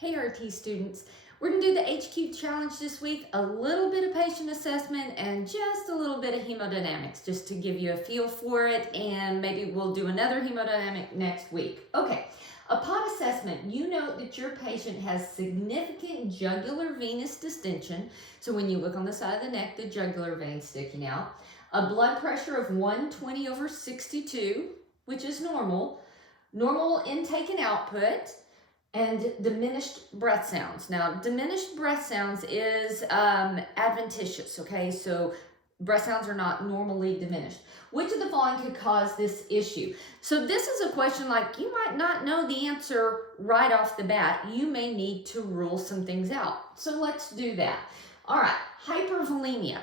Hey RT students, we're going to do the HQ challenge this week, a little bit of patient assessment and just a little bit of hemodynamics just to give you a feel for it, and maybe we'll do another hemodynamic next week. Okay, upon assessment, you note that your patient has significant jugular venous distension. So when you look on the side of the neck, the jugular vein sticking out. A blood pressure of 120/62, which is normal. Normal intake and output. And diminished breath sounds. Now, diminished breath sounds is adventitious, okay? So breath sounds are not normally diminished. Which of the following could cause this issue? So this is a question like you might not know the answer right off the bat. You may need to rule some things out. So let's do that. All right, hypervolemia.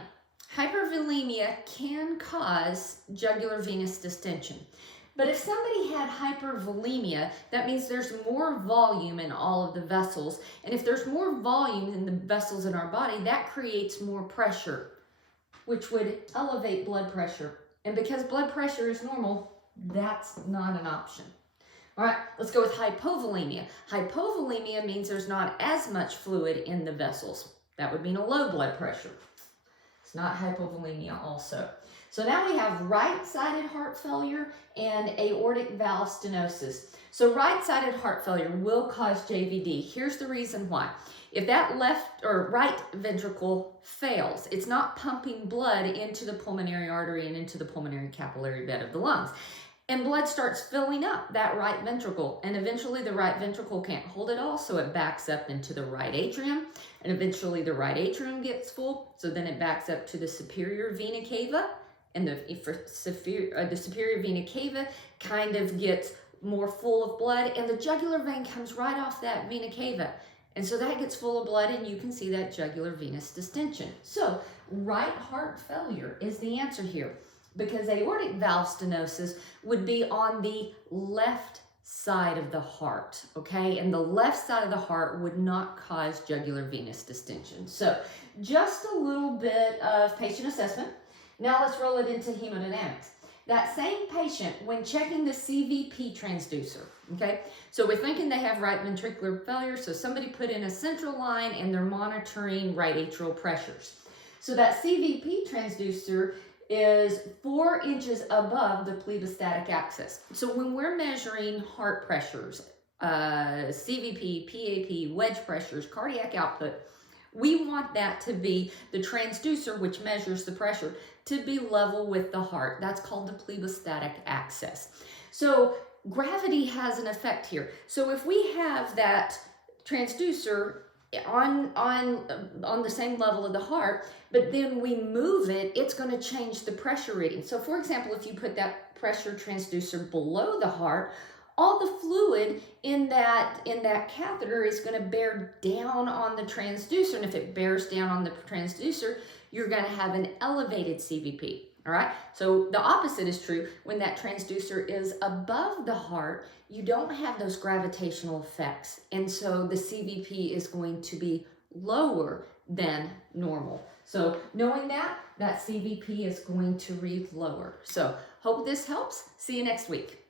Hypervolemia can cause jugular venous distension. But if somebody had hypervolemia, that means there's more volume in all of the vessels. And if there's more volume in the vessels in our body, that creates more pressure, which would elevate blood pressure. And because blood pressure is normal, that's not an option. All right, let's go with hypovolemia. Hypovolemia means there's not as much fluid in the vessels. That would mean a low blood pressure. It's not hypovolemia also. So now we have right-sided heart failure and aortic valve stenosis. So right-sided heart failure will cause JVD. Here's the reason why. If that left or right ventricle fails, it's not pumping blood into the pulmonary artery and into the pulmonary capillary bed of the lungs. And blood starts filling up that right ventricle, and eventually the right ventricle can't hold it all, so it backs up into the right atrium, and eventually the right atrium gets full, so then it backs up to the superior vena cava, and the superior vena cava kind of gets more full of blood, and the jugular vein comes right off that vena cava. And so that gets full of blood, and you can see that jugular venous distension. So right heart failure is the answer here, because aortic valve stenosis would be on the left side of the heart, okay? And the left side of the heart would not cause jugular venous distension. So just a little bit of patient assessment. Now let's roll it into hemodynamics. That same patient, when checking the CVP transducer, okay? So we're thinking they have right ventricular failure, so somebody put in a central line and they're monitoring right atrial pressures. So that CVP transducer is 4 inches above the plebistatic axis. So when we're measuring heart pressures, CVP, PAP, wedge pressures, cardiac output, we want that to be the transducer, which measures the pressure, to be level with the heart. That's called the plebistatic axis. So gravity has an effect here. So if we have that transducer on the same level of the heart, but then we move it, it's going to change the pressure reading. So for example, if you put that pressure transducer below the heart, all the fluid in that catheter is going to bear down on the transducer. And if it bears down on the transducer, you're going to have an elevated CVP. All right. So the opposite is true. When that transducer is above the heart, you don't have those gravitational effects. And so the CVP is going to be lower than normal. So knowing that CVP is going to read lower. So hope this helps. See you next week.